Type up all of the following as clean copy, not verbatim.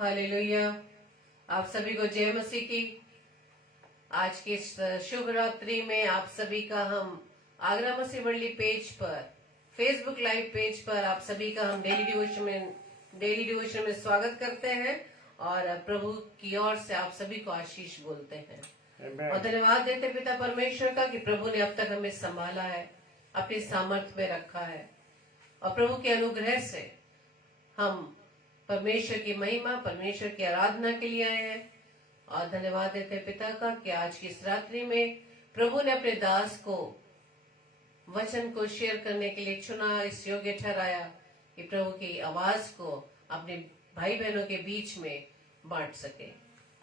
Hallelujah. आप सभी को जय मसीह की। आज की इस शुभ रात्रि में आप सभी का हम आगरा मसीह मंडली पेज पर, फेसबुक लाइव पेज पर आप सभी का हम डेली डिवोशन में स्वागत करते हैं और प्रभु की ओर से आप सभी को आशीष बोलते हैं। Amen. और धन्यवाद देते पिता परमेश्वर का कि प्रभु ने अब तक हमें संभाला है, अपनी सामर्थ्य में रखा है और प्रभु के अनुग्रह से हम परमेश्वर की महिमा, परमेश्वर की आराधना के लिए आए हैं। और धन्यवाद देते हैं पिता का कि आज की इस रात्रि में प्रभु ने अपने दास को वचन को शेयर करने के लिए चुना, इस योग्य ठहराया कि प्रभु की आवाज को अपने भाई बहनों के बीच में बांट सके।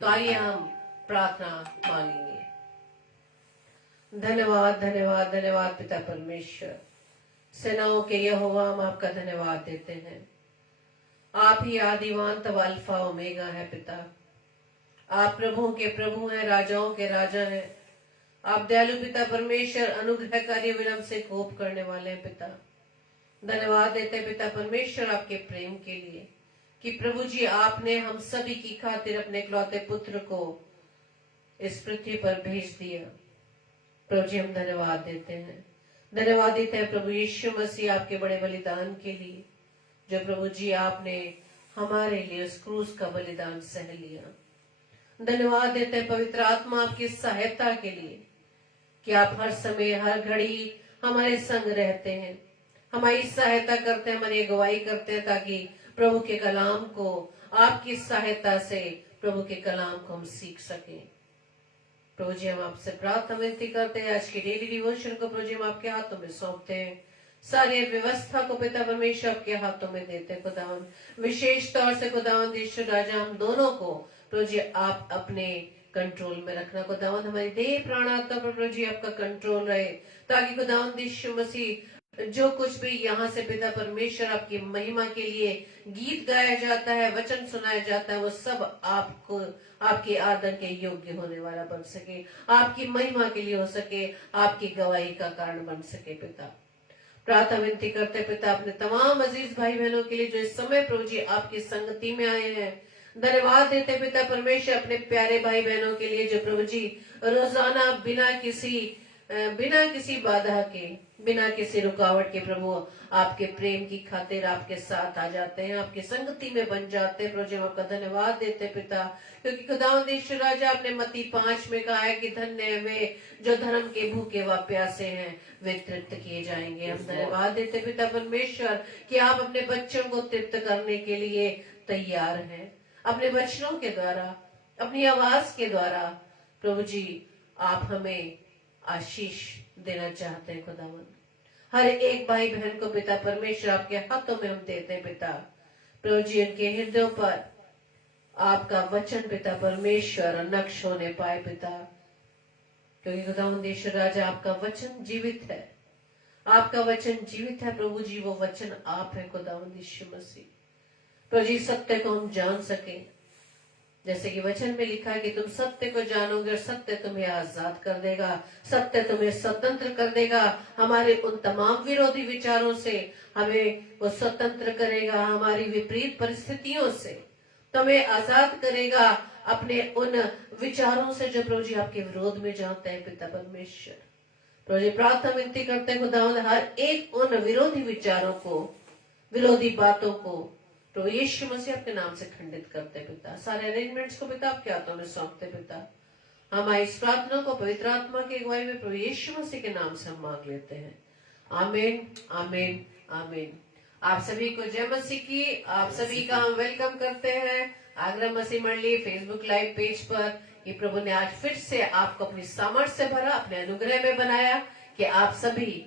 तो आइए हम प्रार्थना मांगेंगे। धन्यवाद धन्यवाद धन्यवाद पिता परमेश्वर, सेनाओं के यहोवा, हम आपका धन्यवाद देते हैं। आप ही आदिवान तब अल्फा ओमेगा है पिता। आप प्रभुओं के प्रभु हैं, राजाओं के राजा हैं। आप दयालु पिता परमेश्वर, अनुग्रहकारी, विनम्र से कोप करने वाले हैं पिता। धन्यवाद देते हैं पिता परमेश्वर आपके प्रेम के लिए कि प्रभु जी आपने हम सभी की खातिर अपने इकलौते पुत्र को इस पृथ्वी पर भेज दिया। प्रभु जी हम धन्यवाद देते हैं। धन्यवाद देते हैं प्रभु यीशु मसीह आपके बड़े बलिदान के लिए, जो प्रभु जी आपने हमारे लिए उस क्रूस का बलिदान सह लिया। धन्यवाद देते हैं पवित्र आत्मा आपकी सहायता के लिए कि आप हर समय हर घड़ी हमारे संग रहते हैं, हमारी सहायता करते हैं, हमारी अगुवाई करते हैं, ताकि प्रभु के कलाम को आपकी सहायता से प्रभु के कलाम को हम सीख सकें। प्रभु जी हम आपसे प्रार्थना विनती करते हैं, आज की डेली डिवोशन को प्रभु जी हम आपके हाथों में सौंपते हैं। सारी व्यवस्था को पिता परमेश्वर आपके हाथों में देते हैं खुदावन। विशेष तौर से खुदावन ईश्वर राजा हम दोनों को प्रभु जी आप अपने कंट्रोल में रखना खुदावन। हमारी देह प्राण आत्मा पर प्रभु जी आपका कंट्रोल रहे, ताकि खुदावन ईश्वर मसीह जो कुछ भी यहाँ से पिता परमेश्वर आपकी महिमा के लिए गीत गाया जाता है, वचन सुनाया जाता है, वो सब आपको आपके आदर के योग्य होने वाला बन सके, आपकी महिमा के लिए हो सके, आपकी गवाही का कारण बन सके। पिता प्रार्थना विनती करते पिता अपने तमाम अजीज भाई बहनों के लिए जो इस समय प्रभु जी आपकी संगति में आए हैं। धन्यवाद देते पिता परमेश्वर अपने प्यारे भाई बहनों के लिए जो प्रभु जी रोजाना बिना किसी बाधा के, बिना किसी रुकावट के प्रभु आपके प्रेम की खातिर आपके साथ आ जाते हैं, आपकी संगति में बन जाते हैं। प्रभु जी आपका धन्यवाद देते पिता, क्योंकि खुदावंद ईश्वर राजा आपने मत्ती 5 में कहा है कि धन्य है वे जो धर्म के भूखे व प्यासे हैं, वे तृप्त किए जाएंगे। हम धन्यवाद देते पिता परमेश्वर कि आप अपने बच्चों को तृप्त करने के लिए तैयार हैं, अपने वचनों के द्वारा, अपनी आवाज के द्वारा प्रभु जी आप हमें आशीष देना चाहते हैं। खुदावन हर एक भाई बहन को पिता परमेश्वर आपके हाथों में हम देते हैं पिता। प्रभु जी उनके हृदयों पर आपका वचन पिता परमेश्वर नक्श होने पाए पिता, क्योंकि खुदावंद ईश्वर राजा आपका वचन जीवित है, आपका वचन जीवित है प्रभु जी, वो वचन आप है खुदावंद ईश्वर मसीह। प्रभु जी सत्य को हम जान सके, जैसे कि वचन में लिखा है कि तुम सत्य को जानोगे और सत्य तुम्हें आजाद कर देगा, सत्य तुम्हें स्वतंत्र कर देगा। हमारे उन तमाम विरोधी विचारों से हमें वो स्वतंत्र करेगा, हमारी विपरीत परिस्थितियों से तुम्हें आजाद करेगा, अपने उन विचारों से जो प्रभु जी आपके विरोध में जाते हैं पिता परमेश्वर। प्रभु जी प्रार्थना विनती करते हैं खुदावंद हर एक उन विरोधी विचारों को, विरोधी बातों को तो यीशु मसीह आपके नाम से खंडित करते पिता। सारे अरेंजमेंट्स को पिता आपके हाथों में सौंपते पिता। हम इस प्रार्थना को पवित्र आत्मा की अगुवाई में प्रभु यीशु मसीह के नाम से हम मांग लेते हैं। आमीन आमीन आमीन। आप सभी को जय मसीह की। आप सभी का हम वेलकम करते हैं आगरा मसीह मंडली फेसबुक लाइव पेज पर। ये प्रभु ने आज फिर से आपको अपनी सामर्थ्य से भरा, अपने अनुग्रह में बनाया कि आप सभी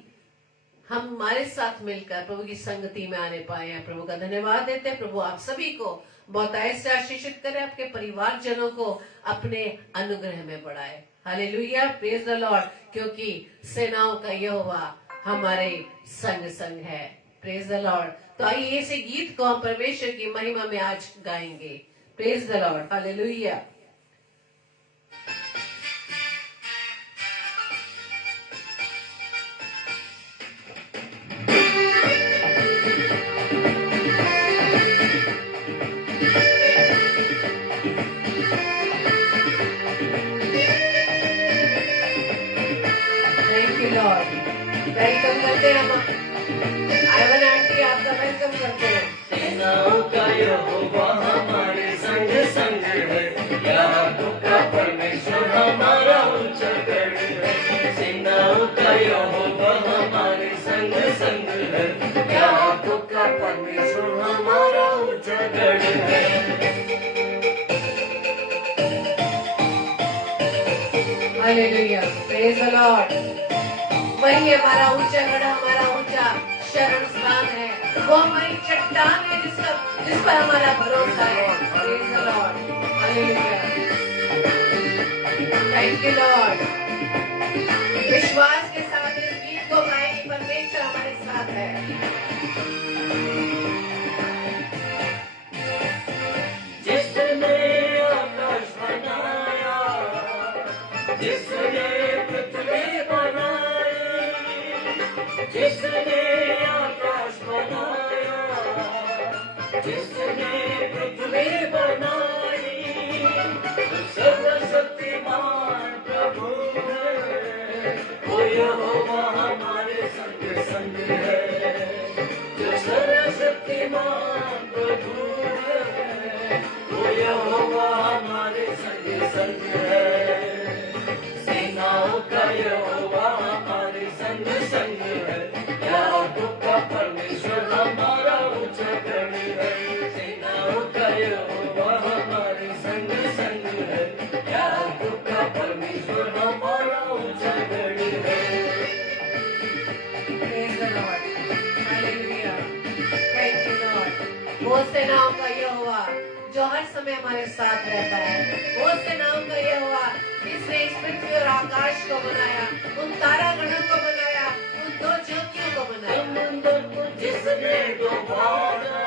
हम हमारे साथ मिलकर प्रभु की संगति में आने पाए हैं। प्रभु का धन्यवाद देते हैं। प्रभु आप सभी को बहुत ऐसे आशीषित करे, आपके परिवार जनों को अपने अनुग्रह में बढ़ाए। हालेलुया, प्रेज द लॉर्ड, क्योंकि सेनाओं का यहोवा हमारे संग संग है। Praise the Lord. तो आइए इसे गीत को हम परमेश्वर की महिमा में आज गाएंगे। Praise the Lord, hallelujah. करते हैं हम आयवन आंटी, आपका वेलकम करते हैं। सेनाओं का यहोवा हमारे संग संग है, याकूब का परमेश्वर हमारा ऊंचा गढ़ है। सेनाओं का यहोवा हमारे संग संग है, याकूब का परमेश्वर हमारा ऊंचा गढ़ है। Hallelujah, praise the Lord. वही हमारा ऊंचा गढ़, हमारा ऊंचा शरण स्थान है, वो हमारी चट्टान है जिस पर हमारा भरोसा है। Praise the Lord, hallelujah, thank you Lord. विश्वास के साथ इस गीत को गाएं कि परमेश्वर हमारे साथ है। जिसने आकाश बनाया, जिसने पृथ्वी बनाई, जिसने आकाश बनाया, जिसने पृथ्वी बनाई, वो सर्वशक्तिमान प्रभु है, वो यहोवा हमारे संग संग है। जो सर्वशक्तिमान प्रभु है, वो यहोवा हमारे संग संग है। सेनाओं का यहोवा हमारे संग संग है, याकूब का परमेश्वर हमारा ऊंचा गढ़ है। सेनाओं का यहोवा हमारे संग संग है, याकूब का परमेश्वर हमारा ऊंचा गढ़ है। Praise the Lord. Hallelujah. Thank you, Lord. वो सेनाओं का यहोवा जो हर समय हमारे साथ रहता है, वो सेनाओं का यहोवा जिसने इस पृथ्वी और आकाश को बनाया, उन तारागणों को बनाया, उन दो ज्योतियों को बनाया। समुद्र को जिसने डुबाया,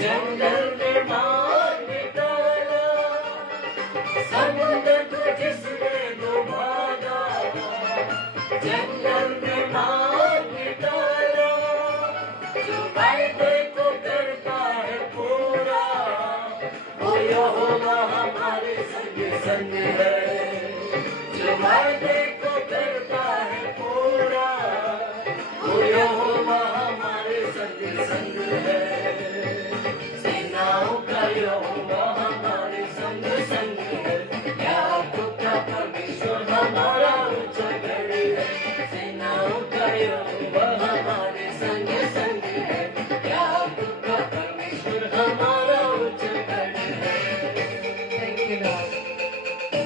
जंगल में मार निकाला। समुद्र को जिसने डुबाया, जंगल में मार निकाला। जो वायदे को करता है पूरा, वो यहोवा हमारे संग संग है। जो वायदे को करता है पूरा, वो यहोवा हमारे संग संग है। सेनाओं का यहोवा हमारे संग संग है, याकूब का परमेश्वर हमारा ऊंचा गढ़ है। सेनाओं का यहोवा हमारे संग संग है, याकूब का परमेश्वर हमारा ऊंचा गढ़ है। Thank you, Lord.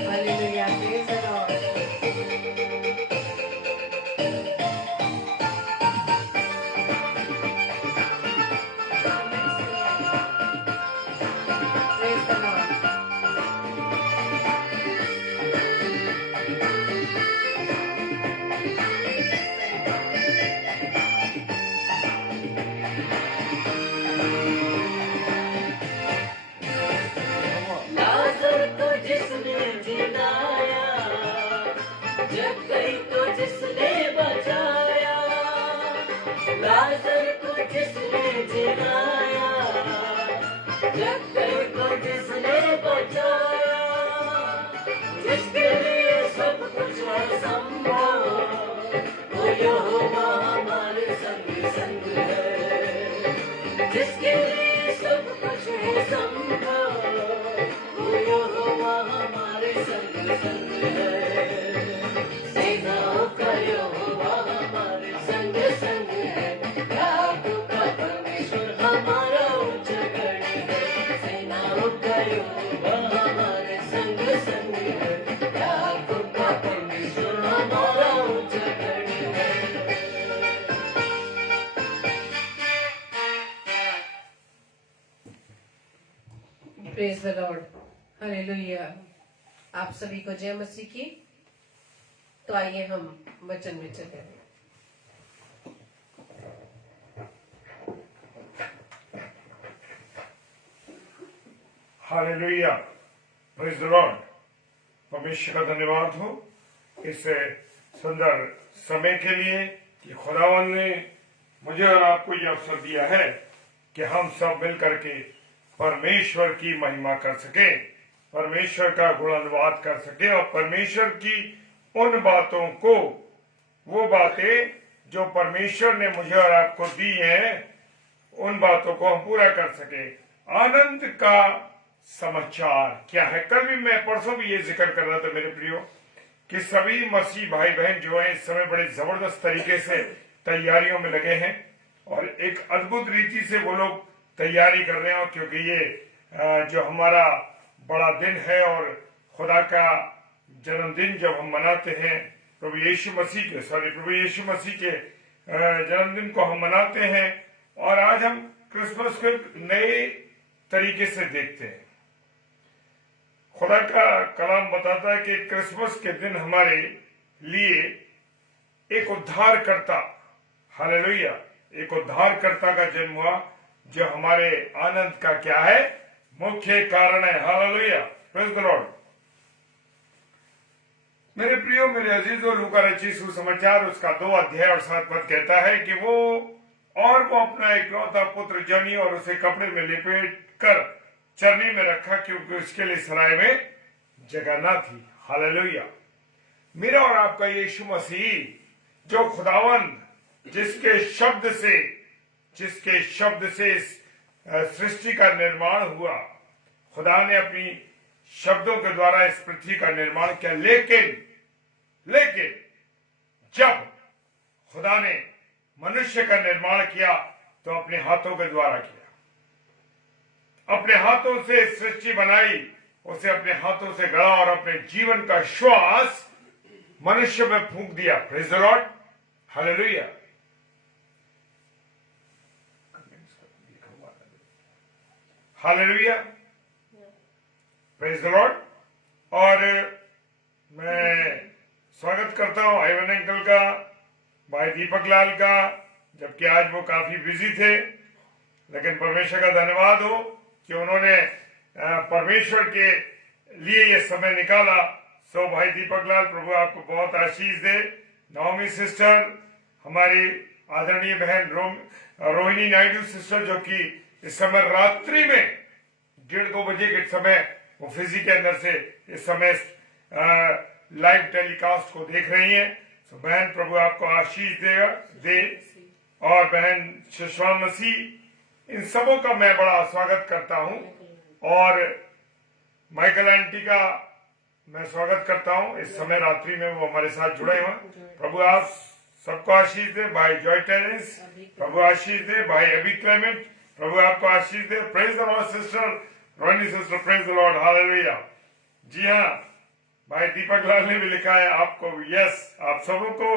Hallelujah. Praise the Lord. Praise the Lord. लाजर को जिसने जिलाया, जक्कई को जिसने बचाया। लाजर को जिसने जिलाया, जक्कई को जिसने बचाया। जिसके लिए सब कुछ है संभव, वो यहोवा हमारे संग संग है। जिसके लिए सब कुछ है संभव, वो यहोवा हमारे संग संग है। सेनाओं का यहोवा हमारे संग संग है, याकूब का परमेश्वर हमारा ऊंचा गढ़ है। सेनाओं का यहोवा हमारे संग संग है, याकूब का परमेश्वर हमारा ऊंचा गढ़ है। Praise the Lord. Hallelujah. आप सभी को जय मसीह की। तो आइए हम वचन में चले। Hallelujah, praise the Lord. परमेश्वर का धन्यवाद हो इस सुंदर समय के लिए कि खुदावन ने मुझे और आपको यह अवसर दिया है कि हम सब मिल करके परमेश्वर की महिमा कर सके, परमेश्वर का गुणानुवाद कर सके और परमेश्वर की उन बातों को, वो बातें जो परमेश्वर ने मुझे और आपको दी है, उन बातों को हम पूरा कर सके। आनंद का समाचार क्या है? कल भी मैं परसों भी ये जिक्र कर रहा था मेरे प्रियो, कि सभी मसीह भाई बहन जो है इस समय बड़े जबरदस्त तरीके से तैयारियों में लगे हैं और एक अद्भुत रीति से वो लोग तैयारी कर रहे हैं, क्योंकि ये जो हमारा बड़ा दिन है और खुदा का जन्मदिन जब हम मनाते हैं, प्रभु यीशु मसीह के जन्मदिन को हम मनाते हैं और आज हम क्रिसमस को एक नए तरीके से देखते हैं। खुदा का कलाम बताता है कि क्रिसमस के दिन हमारे लिए एक उद्धारकर्ता, हालेलुया, एक उद्धारकर्ता का जन्म हुआ, जो हमारे आनंद का क्या है? मुख्य कारण है। Hallelujah, praise the Lord. मेरे प्रियो, मेरे अजीजों, लूका रचित सुसमाचार उसका 2 अध्याय और 7 पद कहता है कि वो अपना इकलौता पुत्र जनी और उसे कपड़े में लपेट कर चरनी में रखा, क्योंकि उसके लिए सराय में जगह न थी। हालेलुया। मेरा और आपका यीशु मसीह, जो खुदावंद जिसके शब्द से इस सृष्टि का निर्माण हुआ, खुदा ने अपनी शब्दों के द्वारा इस पृथ्वी का निर्माण किया। लेकिन जब खुदा ने मनुष्य का निर्माण किया तो अपने हाथों के द्वारा किया। अपने हाथों से सृष्टि बनाई, उसे अपने हाथों से गढ़ा और अपने जीवन का श्वास मनुष्य में फूंक दिया। Praise the Lord, hallelujah. Hallelujah, praise the Lord. और मैं स्वागत करता हूं आइवन अंकल का, भाई दीपक लाल का, जबकि आज वो काफी बिजी थे, लेकिन परमेश्वर का धन्यवाद हो कि उन्होंने परमेश्वर के लिए ये समय निकाला। सो भाई दीपक लाल, प्रभु आपको बहुत आशीष दे। नवमी सिस्टर, हमारी आदरणीय बहन रोहिणी नायडू सिस्टर, जो कि इस समय रात्रि में 1:30 बजे के समय वो फिजी के अंदर से इस समय लाइव टेलीकास्ट को देख रही हैं। तो बहन, प्रभु आपको आशीष दे। और बहन सुषमा मसीह, इन सबों का मैं बड़ा स्वागत करता हूं। और माइकल आंटी का मैं स्वागत करता हूं। इस समय रात्रि में वो हमारे साथ जुड़े हुए। प्रभु आप सबको आशीष दे। भाई जॉय टेरेंस, प्रभु आशीष दे। भाई अभी क्लेमेंट, प्रभु आपको आशीष दे। Praise the Lord sister Rohini sister, praise the Lord, hallelujah. जी हाँ, भाई दीपक लाल ने भी लिखा है आपको, यस, आप सबों को।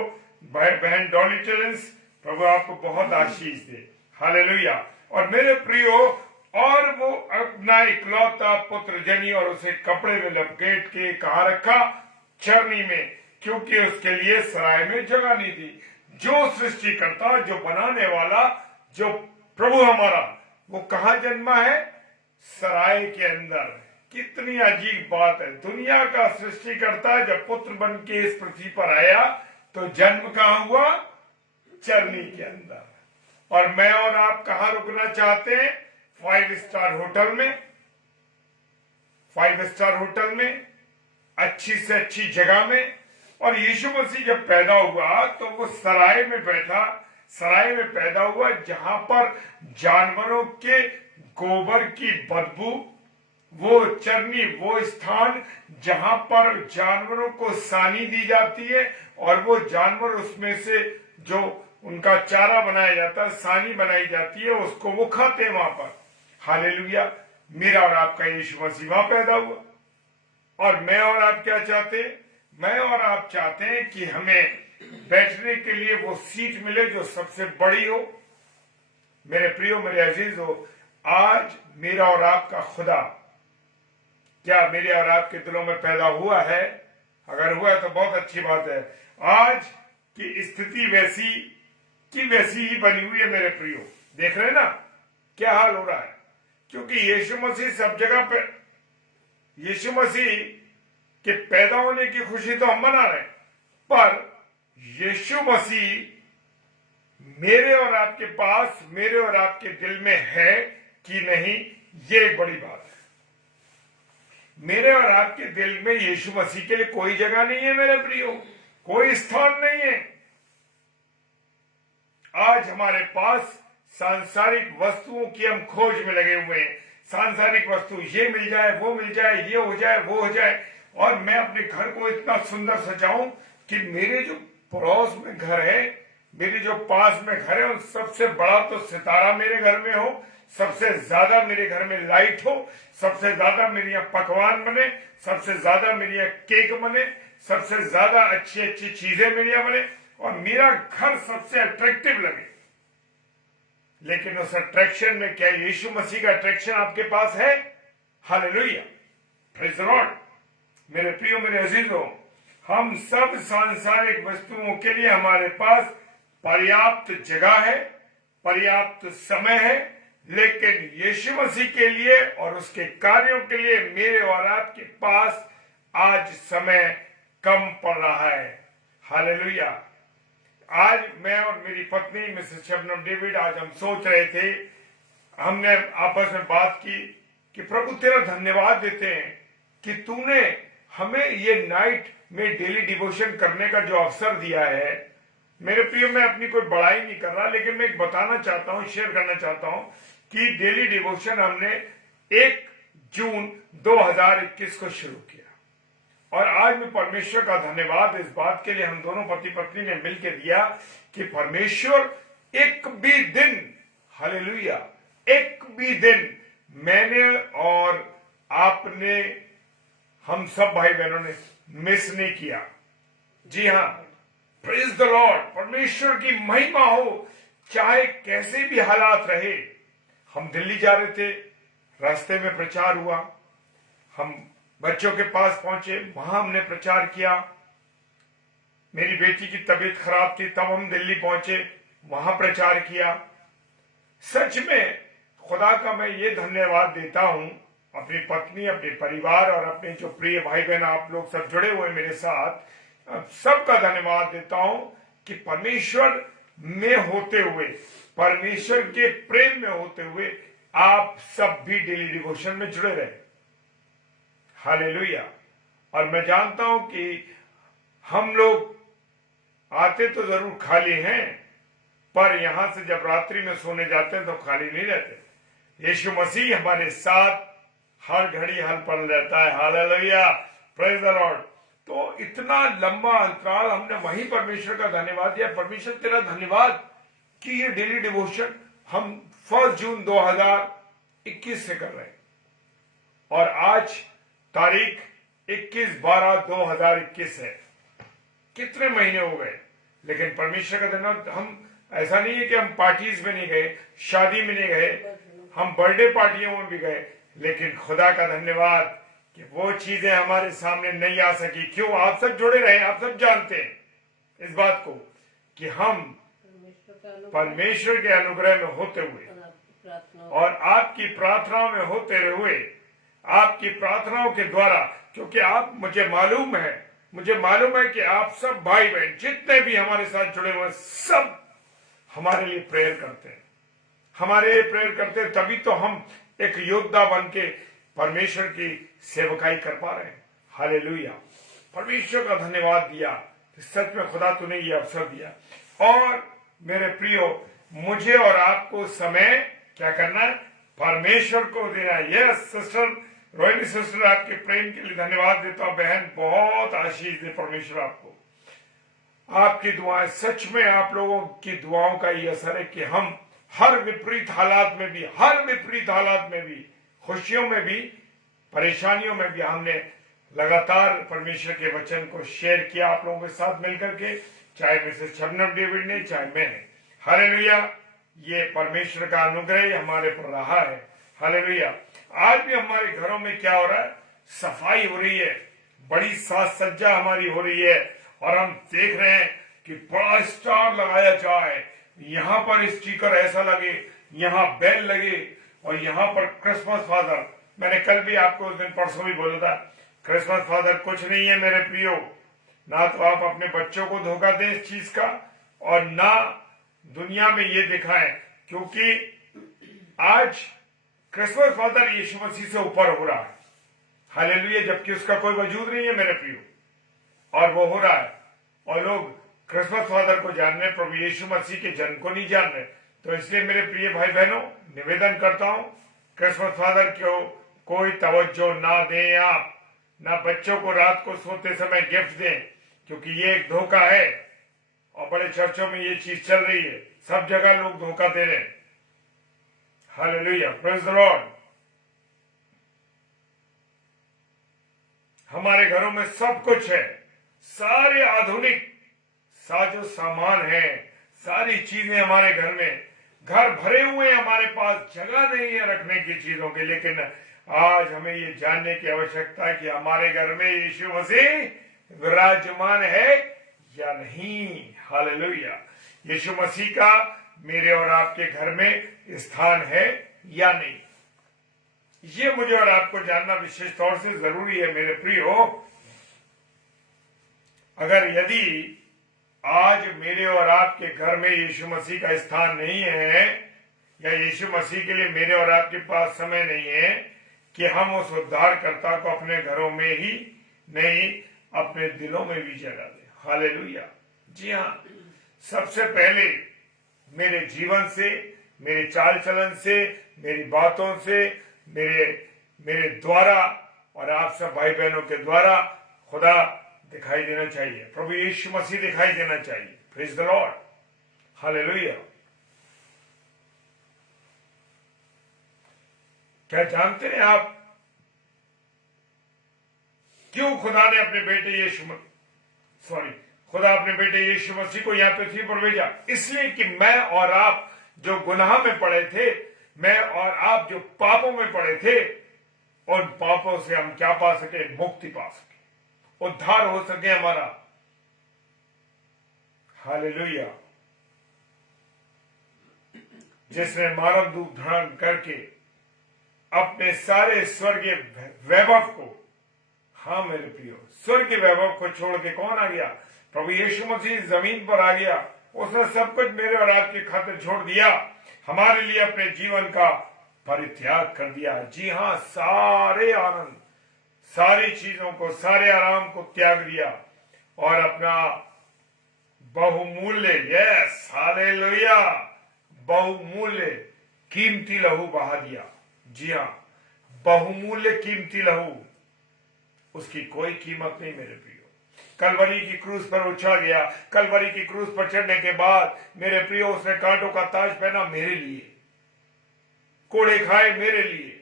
भाई बहन डॉली टेरेंस, प्रभु आपको बहुत आशीष दे, हालेलुया। और मेरे प्रियो, और वो अपना इकलौता पुत्र जनी और उसे कपड़े में लपेट के कहाँ रखा? चरनी में, क्योंकि उसके लिए सराय में जगह नहीं थी। जो सृष्टि करता, जो बनाने वाला, जो प्रभु हमारा, वो कहाँ जन्मा है? सराय के अंदर। कितनी अजीब बात है। दुनिया का सृष्टि करता जब पुत्र बन के इस पृथ्वी पर आया तो जन्म कहाँ हुआ? चरनी के अंदर। और मैं और आप कहाँ रुकना चाहते हैं? 5 स्टार होटल में, 5 स्टार होटल में, अच्छी से अच्छी जगह में। और यीशु मसीह जब पैदा हुआ तो वो सराय में बैठा, सराय में पैदा हुआ, जहां पर जानवरों के गोबर की बदबू, वो चरनी, वो स्थान जहां पर जानवरों को सानी दी जाती है और वो जानवर उसमें से जो उनका चारा बनाया जाता है, सानी बनाई जाती है, उसको वो खाते हैं वहां पर। हालेलुया। मेरा और आपका यीशु मसीह वहां पैदा हुआ। और मैं और आप क्या चाहते हैं? मैं और आप चाहते हैं कि हमें बैठने के लिए वो सीट मिले जो सबसे बड़ी हो। मेरे प्रियो, मेरे अजीज हो, आज मेरा और आपका खुदा क्या मेरे और आपके दिलों में पैदा हुआ है? अगर हुआ है तो बहुत अच्छी बात है। आज की स्थिति वैसी की वैसी ही बनी हुई है मेरे प्रियो। देख रहे हैं ना क्या हाल हो रहा है? क्योंकि यीशु मसीह सब जगह पे, यीशु मसीह के पैदा होने की खुशी तो हम मना रहे हैं, पर यीशु मसीह मेरे और आपके पास, मेरे और आपके दिल में है कि नहीं, ये एक बड़ी बात है। मेरे और आपके दिल में यीशु मसीह के लिए कोई जगह नहीं है मेरे प्रियो, कोई स्थान नहीं है। आज हमारे पास सांसारिक वस्तुओं की हम खोज में लगे हुए हैं। सांसारिक वस्तु, ये मिल जाए, वो मिल जाए, ये हो जाए, वो हो जाए, और मैं अपने घर को इतना सुंदर सजाऊं कि मेरे जो पड़ोस में घर है, मेरे जो पास में घर है, उन सबसे बड़ा तो सितारा मेरे घर में हो, सबसे ज्यादा मेरे घर में लाइट हो, सबसे ज्यादा मेरे यहाँ पकवान बने, सबसे ज्यादा मेरे यहाँ केक बने, सबसे ज्यादा अच्छी अच्छी चीजें मेरे यहाँ बने, और मेरा घर सबसे अट्रैक्टिव लगे। लेकिन उस अट्रैक्शन में क्या यीशु मसीह का अट्रैक्शन आपके पास है? Hallelujah, praise the Lord. मेरे प्रियो, मेरे अजीजों, हम सब सांसारिक वस्तुओं के लिए हमारे पास पर्याप्त जगह है, पर्याप्त समय है, लेकिन यीशु मसीह के लिए और उसके कार्यों के लिए मेरे और आपके पास आज समय कम पड़ रहा है। हालेलुया। आज मैं और मेरी पत्नी मिसेस शबनम डेविड, आज हम सोच रहे थे, हमने आपस में बात की कि प्रभु तेरा धन्यवाद देते हैं कि तूने हमें ये नाइट में डेली डिवोशन करने का जो अवसर दिया है। मेरे प्रियो, मैं अपनी कोई बड़ाई नहीं कर रहा, लेकिन मैं बताना चाहता हूं, शेयर करना चाहता हूं कि डेली डिवोशन हमने 1 जून 2021 को शुरू किया, और आज मैं परमेश्वर का धन्यवाद इस बात के लिए हम दोनों पति पत्नी ने मिलकर दिया कि परमेश्वर एक भी दिन, हालेलुया, एक भी दिन मैंने और आपने, हम सब भाई बहनों ने मिस नहीं किया। जी हाँ, प्रेज द लॉर्ड। परमेश्वर की महिमा हो, चाहे कैसे भी हालात रहे। हम दिल्ली जा रहे थे, रास्ते में प्रचार हुआ, हम बच्चों के पास पहुंचे, वहां हमने प्रचार किया। मेरी बेटी की तबीयत खराब थी, तब हम दिल्ली पहुंचे, वहां प्रचार किया। सच में खुदा का मैं ये धन्यवाद देता हूं, अपनी पत्नी, अपने परिवार और अपने जो प्रिय भाई बहन आप लोग सब जुड़े हुए मेरे साथ, सबका धन्यवाद देता हूं कि परमेश्वर में होते हुए, परमेश्वर के प्रेम में होते हुए आप सब भी डेली डिवोशन में जुड़े रहे। हालेलुया। और मैं जानता हूं कि हम लोग आते तो जरूर खाली हैं, पर यहां से जब रात्रि में सोने जाते हैं तो खाली नहीं रहते। यीशु मसीह हमारे साथ हर घड़ी हल पड़ रहता है। Hallelujah, praise the Lord. तो इतना लंबा अंतराल हमने वहीं परमेश्वर का धन्यवाद दिया। परमेश्वर तेरा धन्यवाद कि ये डेली डिवोशन हम 1 जून 2021 से कर रहे हैं, और आज तारीख 21/12/2021 है। कितने महीने हो गए, लेकिन परमेश्वर का धन्यवाद। हम, ऐसा नहीं है कि हम पार्टीज में नहीं गए, शादी में नहीं गए, हम बर्थडे पार्टियों में भी गए, लेकिन खुदा का धन्यवाद कि वो चीजें हमारे सामने नहीं आ सकी। क्यों? आप सब जुड़े रहे, आप सब जानते हैं इस बात को कि हम परमेश्वर के अनुग्रह में होते हुए और आपकी प्रार्थनाओं में होते हुए, आपकी प्रार्थनाओं के द्वारा, क्योंकि आप, मुझे मालूम है कि आप सब भाई बहन जितने भी हमारे साथ जुड़े हुए सब हमारे लिए प्रेयर करते हैं, हमारे लिए प्रेयर करते हैं, तभी तो हम एक योद्धा बन के परमेश्वर की सेवकाई कर पा रहे हैं। हालेलुया। परमेश्वर का धन्यवाद दिया, सच में खुदा तूने ये अवसर दिया। और मेरे प्रियो, मुझे और आपको समय क्या करना है? परमेश्वर को देना है। यस सिस्टर रोहिणी सिस्टर, आपके प्रेम के लिए धन्यवाद देता हूं। बहन, बहुत आशीष दे परमेश्वर आपको। आपकी दुआएं, सच में आप लोगों की दुआओं का ये असर है कि हम हर विपरीत हालात में भी, खुशियों में भी, परेशानियों में भी, हमने लगातार परमेश्वर के वचन को शेयर किया आप लोगों के साथ मिलकर के, चाहे मिसेस शबनम डेविड ने, चाहे मैंने। हालेलुया। ये परमेश्वर का अनुग्रह हमारे पर रहा है। हालेलुया। आज भी हमारे घरों में क्या हो रहा है? सफाई हो रही है, बड़ी साज सज्जा हमारी हो रही है, और हम देख रहे हैं कि बड़ा स्टार लगाया जाए, यहाँ पर स्टिकर ऐसा लगे, यहाँ बेल लगे, और यहाँ पर क्रिसमस फादर। मैंने कल भी आपको, उस दिन परसों भी बोला था, क्रिसमस फादर कुछ नहीं है मेरे प्रियो। ना तो आप अपने बच्चों को धोखा दें इस चीज का, और ना दुनिया में ये दिखाएं, क्योंकि आज क्रिसमस फादर यीशु मसीह से ऊपर हो रहा है। हालेलुया। जबकि उसका कोई वजूद नहीं है मेरे प्रियो, और वो हो रहा है, और लोग क्रिसमस फादर को जान रहे, प्रभु यीशु मसीह के जन्म को नहीं जान रहे। तो इसलिए मेरे प्रिय भाई बहनों, निवेदन करता हूं, क्रिसमस फादर को कोई तवज्जो ना दें आप, ना बच्चों को रात को सोते समय गिफ्ट दें, क्योंकि ये एक धोखा है। और बड़े चर्चों में ये चीज चल रही है, सब जगह लोग धोखा दे रहे हैं। Hallelujah, praise the Lord. हमारे घरों में सब कुछ है, सारे आधुनिक साजो सामान है, सारी चीजें हमारे घर में, घर भरे हुए हैं, हमारे पास जगह नहीं है रखने की चीजों की। लेकिन आज हमें ये जानने की आवश्यकता है कि हमारे घर में यीशु मसीह विराजमान है या नहीं। हालेलुया, यीशु मसीह का मेरे और आपके घर में स्थान है या नहीं, ये मुझे और आपको जानना विशेष तौर से जरूरी है मेरे प्रियो। अगर यदि आज मेरे और आपके घर में यीशु मसीह का स्थान नहीं है, या यीशु मसीह के लिए मेरे और आपके पास समय नहीं है कि हम उस उद्धारकर्ता को अपने घरों में ही नहीं, अपने दिलों में भी जगा दें। हालेलुया। जी हाँ, सबसे पहले मेरे जीवन से, मेरे चाल चलन से, मेरी बातों से, मेरे द्वारा और आप सब भाई बहनों के द्वारा खुदा दिखाई देना चाहिए, प्रभु यीशु मसीह दिखाई देना चाहिए। Praise the Lord, hallelujah. क्या जानते हैं आप क्यों खुदा ने अपने बेटे खुदा अपने बेटे यीशु मसीह को यहां पृथ्वी पर भेजा? इसलिए कि मैं और आप जो गुनाह में पड़े थे, मैं और आप जो पापों में पड़े थे, उन पापों से हम क्या पा सके? मुक्ति पा सके, उद्धार हो सके हमारा। हालेलुया। जिसने मानव रूप धारण करके अपने सारे स्वर्गीय वैभव को, हाँ मेरे प्रियो, स्वर्गीय वैभव को छोड़ के कौन आ गया? प्रभु यीशु मसीह जमीन पर आ गया। उसने सब कुछ मेरे और आपकी खातिर छोड़ दिया, हमारे लिए अपने जीवन का परित्याग कर दिया। जी हाँ, सारे आनंद, सारी चीजों को, सारे आराम को त्याग दिया और अपना बहुमूल्य, यस हालेलुया, बहुमूल्य कीमती लहू बहा दिया। जी हाँ, बहुमूल्य कीमती लहू, उसकी कोई कीमत नहीं मेरे प्रियो। कलवरी की क्रूस पर उछाल गया। कलवरी की क्रूस पर चढ़ने के बाद मेरे प्रियो उसने कांटों का ताज पहना मेरे लिए, कोड़े खाए मेरे लिए,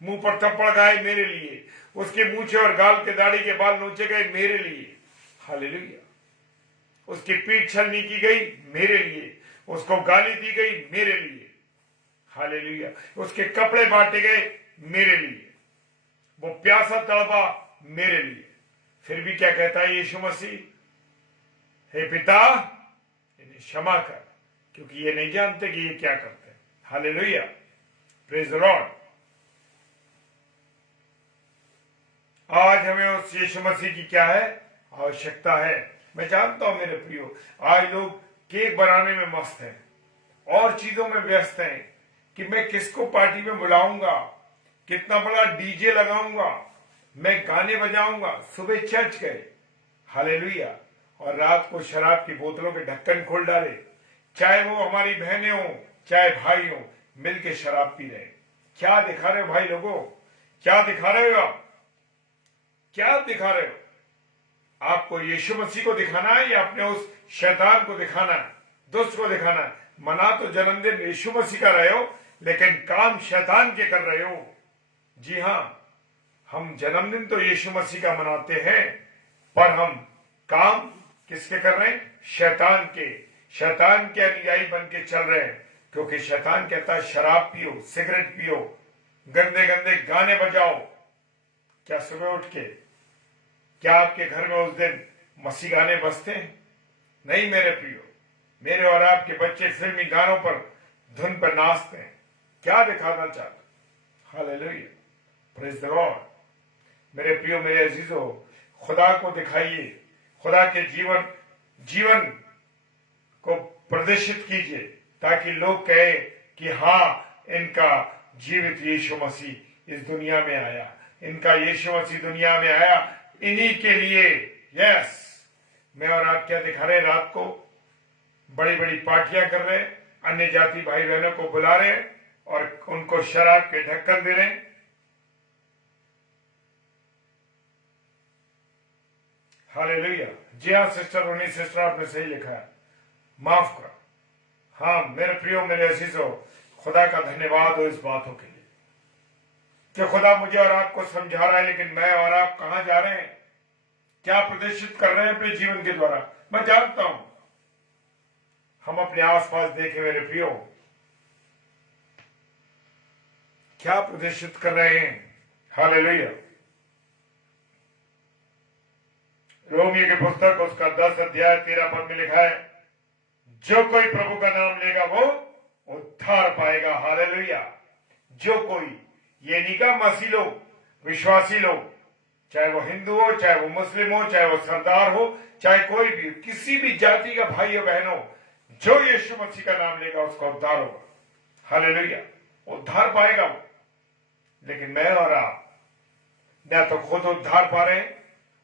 मुंह पर थप्पड़ खाए मेरे लिए, उसके मूछे और गाल के दाढ़ी के बाल नोचे गए मेरे लिए। हालेलुया। उसकी पीठ छलनी की गई मेरे लिए, उसको गाली दी गई मेरे लिए। हालेलुया। उसके कपड़े बांटे गए मेरे लिए, वो प्यासा तड़पा मेरे लिए। फिर भी क्या कहता है यीशु मसीह? हे पिता, इन्हें क्षमा कर, क्योंकि ये नहीं जानते कि ये क्या करते हैं। Hallelujah, praise the Lord. आज हमें उस यीशु मसीह की क्या है? आवश्यकता है। मैं जानता हूं मेरे प्रियो, आज लोग केक बनाने में मस्त हैं और चीजों में व्यस्त हैं कि मैं किसको पार्टी में बुलाऊंगा, कितना बड़ा डीजे लगाऊंगा, मैं गाने बजाऊंगा। सुबह चर्च गए, हालेलुया, और रात को शराब की बोतलों के ढक्कन खोल डाले। चाहे वो हमारी बहनें हो, चाहे भाई हो, मिलके शराब पी रहे। क्या दिखा रहे हो भाई लोगों? क्या दिखा रहे हो आप? क्या दिखा रहे हो? आपको यीशु मसीह को दिखाना है या अपने उस शैतान को दिखाना है, दुष्ट को दिखाना है? मना तो जन्मदिन यीशु मसीह का रहे हो, लेकिन काम शैतान के कर रहे हो। जी हाँ, हम जन्मदिन तो यीशु मसीह का मनाते हैं, पर हम काम किसके कर रहे हैं? शैतान के। शैतान के अनुयायी बन के चल रहे हैं, क्योंकि शैतान कहता है शराब पियो, सिगरेट पियो, गंदे गंदे गाने बजाओ। क्या सुबह उठ के, क्या आपके घर में उस दिन मसीह गाने बजते हैं? नहीं मेरे प्रियो, मेरे और आपके बच्चे फिल्मी गानों पर, धुन पर नाचते हैं। क्या दिखाना चाहते? Hallelujah, praise the Lord. मेरे प्रियो, मेरे अजीजों, खुदा को दिखाइए, खुदा के जीवन को प्रदर्शित कीजिए, ताकि लोग कहे कि हाँ, इनका जीवित यीशु मसीह इस दुनिया में आया, इनका यीशु मसीह दुनिया में आया इन्हीं के लिए। यस, मैं और आप क्या दिखा रहे हैं? रात को बड़ी बड़ी पार्टियां कर रहे हैं, अन्य जाति भाई बहनों को बुला रहे हैं और उनको शराब के ढक्कन दे रहे हैं। हालेलुया। जी हाँ सिस्टर, उन्हीं सिस्टर आपने सही लिखा है, माफ कर। हाँ मेरे प्रियो, मेरे अजीजों, खुदा का धन्यवाद हो इस बातों के लिए कि खुदा मुझे और आपको समझा रहा है, लेकिन मैं और आप कहां जा रहे हैं, क्या प्रदर्शित कर रहे हैं अपने जीवन के द्वारा। मैं जानता हूं, हम अपने आसपास देखें मेरे प्रियो, क्या प्रदर्शित कर रहे हैं। हालेलुया। रोमियो की पुस्तक उसका 10 अध्याय 13 पद में लिखा है, जो कोई प्रभु का नाम लेगा वो उद्धार पाएगा। हालेलुया। जो कोई, ये निका मसीह लोग, विश्वासी लोग, चाहे वो हिंदू हो, चाहे वो मुस्लिम हो, चाहे वो सरदार हो, चाहे कोई भी, किसी भी जाति का भाई या बहन हो, जो यीशु मसीह का नाम लेगा उसका उद्धार होगा। हालेलुया। उद्धार पाएगा वो। लेकिन मैं और आप न तो खुद उद्धार पा रहे हैं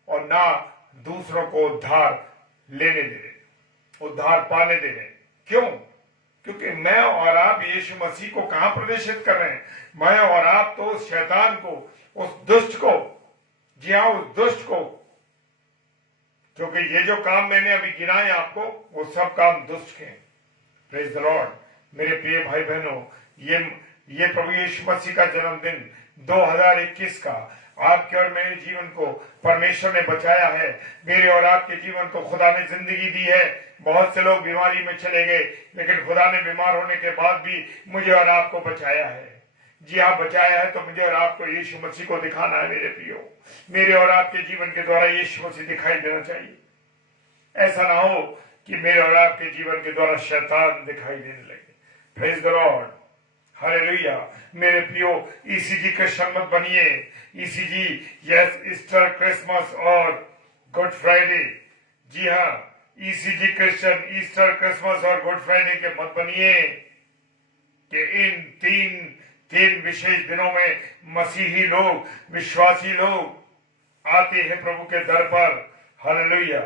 और ना दूसरों को उद्धार लेने दे रहे, उद्धार पाने दे रहे। क्यों? क्योंकि मैं और आप यीशु मसीह को कहां प्रदर्शित कर रहे हैं? मैं और आप तो उस शैतान को, उस दुष्ट को, जी हाँ उस दुष्ट को, क्योंकि ये जो काम मैंने अभी गिनाए आपको, वो सब काम दुष्ट के हैं। Praise the Lord. मेरे प्रिय भाई बहनों, ये प्रभु यीशु मसीह का जन्मदिन 2021 का आपके और मेरे जीवन को परमेश्वर ने बचाया है। मेरे और आपके जीवन को खुदा ने जिंदगी दी है। बहुत से लोग बीमारी में चले गए, लेकिन खुदा ने बीमार होने के बाद भी मुझे और आपको बचाया है। जी हाँ, बचाया है तो मुझे और आपको यीशु मसीह को दिखाना है मेरे प्रियो। मेरे और आपके जीवन के द्वारा यीशु मसीह दिखाई देना चाहिए। ऐसा ना हो कि मेरे और आपके जीवन के द्वारा शैतान दिखाई देने लगे। Praise the Lord. हालेलुया। मेरे प्रियो, ईसीजी क्रिश्चियन मत बनिए। ईसीजी, यस, ईस्टर, क्रिसमस और गुड फ्राइडे, जी हाँ, ईसीजी क्रिश्चियन ईस्टर, क्रिसमस और गुड फ्राइडे के मत बनिए कि इन तीन विशेष दिनों में मसीही लोग, विश्वासी लोग आते हैं प्रभु के दर पर। हालेलुया।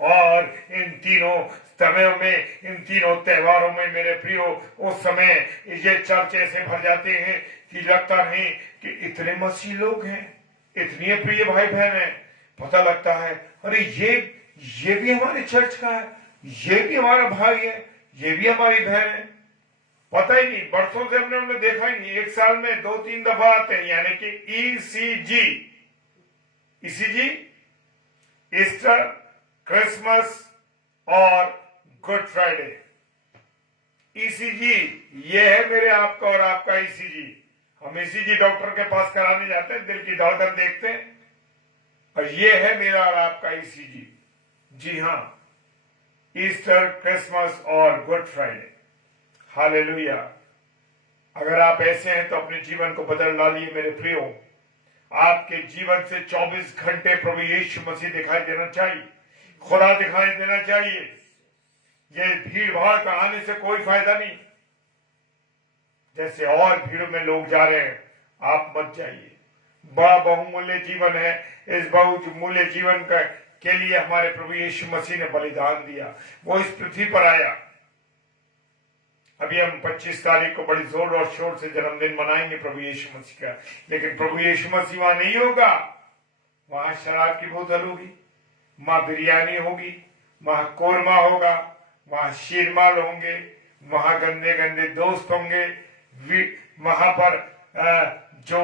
और इन तीनों समयों में, इन तीनों त्योहारों में मेरे प्रियो, उस समय ये चर्च ऐसे भर जाते हैं कि लगता नहीं कि इतने मसीह लोग हैं, इतने प्रिय भाई बहन हैं। पता लगता है अरे ये भी हमारे चर्च का है, ये भी हमारा भाई है, ये भी हमारी बहन है। पता ही नहीं, बरसों से हमने देखा ही नहीं। एक साल में 2-3 दफा आते हैं, यानी कि ईसीजी, ईस्टर, क्रिसमस और गुड फ्राइडे। ईसीजी, ये है मेरे आपका और आपका ईसीजी। हम ईसीजी डॉक्टर के पास कराने जाते हैं, दिल की धड़कन देखते हैं, और ये है मेरा और आपका ईसीजी। जी हाँ, ईस्टर, क्रिसमस और गुड फ्राइडे। हालेलुया। अगर आप ऐसे हैं तो अपने जीवन को बदल डालिए मेरे प्रियो। आपके जीवन से 24 घंटे प्रभु यीशु मसीह दिखाई देना चाहिए, खुदा दिखाई देना चाहिए। ये भीड़ भाड़ का आने से कोई फायदा नहीं। जैसे और भीड़ में लोग जा रहे हैं, आप मत जाइए। बड़ा बहुमूल्य जीवन है। इस बहुमूल्य जीवन के लिए हमारे प्रभु यीशु मसीह ने बलिदान दिया। वो इस पृथ्वी पर आया। अभी हम 25 तारीख को बड़ी जोर और शोर से जन्मदिन मनाएंगे प्रभु यीशु मसीह का, लेकिन प्रभु यीशु मसीह वहां नहीं होगा। वहां शराब की बोतल होगी, वहां बिरयानी होगी, वहां कोरमा होगा, वहां शीरमाल होंगे, वहां गंदे गंदे दोस्त होंगे। वहां पर जो